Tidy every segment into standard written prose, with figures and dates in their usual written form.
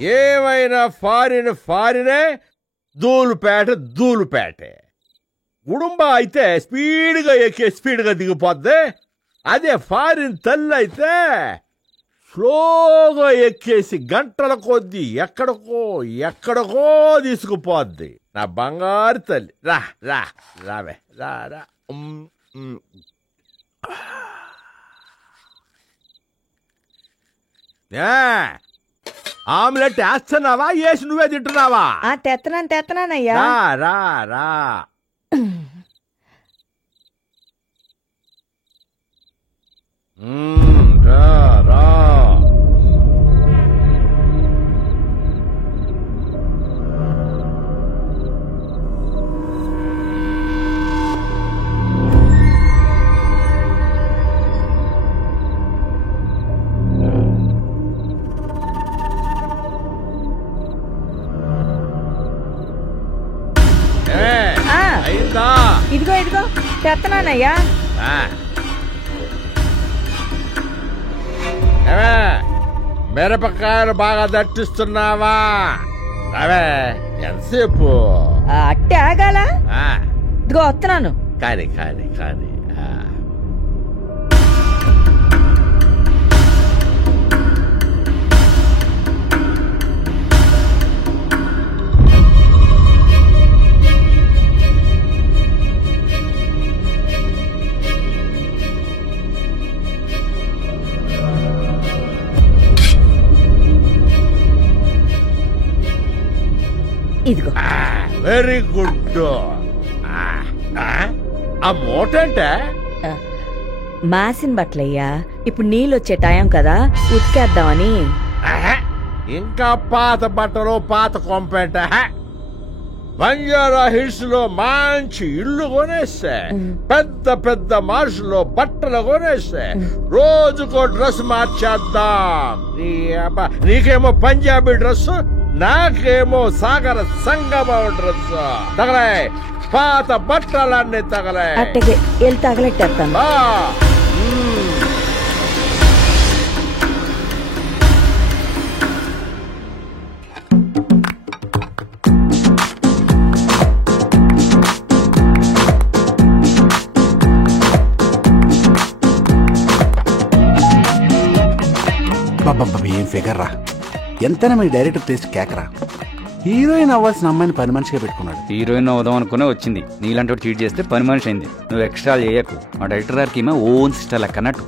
ఏమైనా ఫారినే, ధూళిపేటే. గుడుంబ అయితే స్పీడ్గా ఎక్కి స్పీడ్గా దిగిపోద్ది. అదే ఫారిన్ తల్లి అయితే స్లోగా ఎక్కేసి గంటల కొద్దీ ఎక్కడికో తీసుకుపోద్ది. నా బంగారు తల్లి రావే రా. ఆమ్లెట్ వేస్తున్నావా? వేసి నువ్వే తింటున్నావా? తెత్తనానయ్యా. రా రా. ఇదిగో తెత్తనానయ్యా. మిరపకాయలు బాగా దట్టిస్తున్నావా? అవే ఎంతసేపు అట్టే ఆగాల? ఇదిగో వస్తున్నాను. కానీ ఇదిగో. Very good. ఆ మూట అంటే మాసిన బట్టలయ్యా. ఇప్పుడు నీళ్ళు వచ్చే టైం కదా, ఉతికేద్దామని. ఇంకా పాత బట్టలు, పాత కొంపేట. బంజారా హిల్స్ లో మంచి ఇల్లు కొనేస్తే, పెద్ద మనుషులు బట్టలు కొనేస్తే రోజుకో డ్రెస్ మార్చేద్దాం. నీకేమో పంజాబీ డ్రెస్, నాకేమో సాగర సంగమం డ్రెస్. తగలే పాత బట్టలన్నీ తగలే. అట్టగే వెళ్ళి తగలెట్టేస్తాను. ఏం ఫిగర్ రా! ఎంతైనా మీ డైరెక్టర్ టేస్ట్ కేకరా. హీరోయిన్ అవ్వాల్సిన అమ్మాయిని పని మనిషిగా పెట్టుకున్నాడు. హీరోయిన్ అవుదాం అనుకునే వచ్చింది. నీలాంటి చీట్ చేస్తే పని మనిషి అయింది. నువ్వు ఎక్స్ట్రా చేయకు. మా డైరెక్టర్ గారికి ఏమో ఓన్ సిస్టర్ లెక్క అన్నట్టు.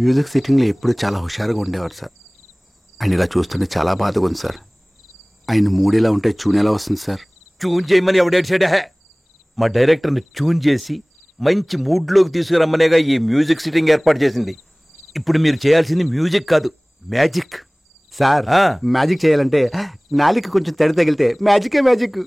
మ్యూజిక్ సిట్టింగ్లో ఎప్పుడు చాలా హుషారుగా ఉండేవారు సార్. ఆయన ఇలా చూస్తుంటే చాలా బాధగా ఉంది సార్. ఆయన మూడేలా ఉంటే చూన్ ఎలా వస్తుంది సార్? ట్యూన్ చేయమని ఎవడేడ్చాడా? మా డైరెక్టర్ని ట్యూన్ చేసి మంచి మూడ్లోకి తీసుకురమ్మనేగా ఈ మ్యూజిక్ సిట్టింగ్ ఏర్పాటు చేసింది. ఇప్పుడు మీరు చేయాల్సింది మ్యూజిక్ కాదు, మ్యాజిక్. సార్ మ్యాజిక్ చేయాలంటే నాలికి కొంచెం తడి తగిలితే మ్యాజికే మ్యాజిక్.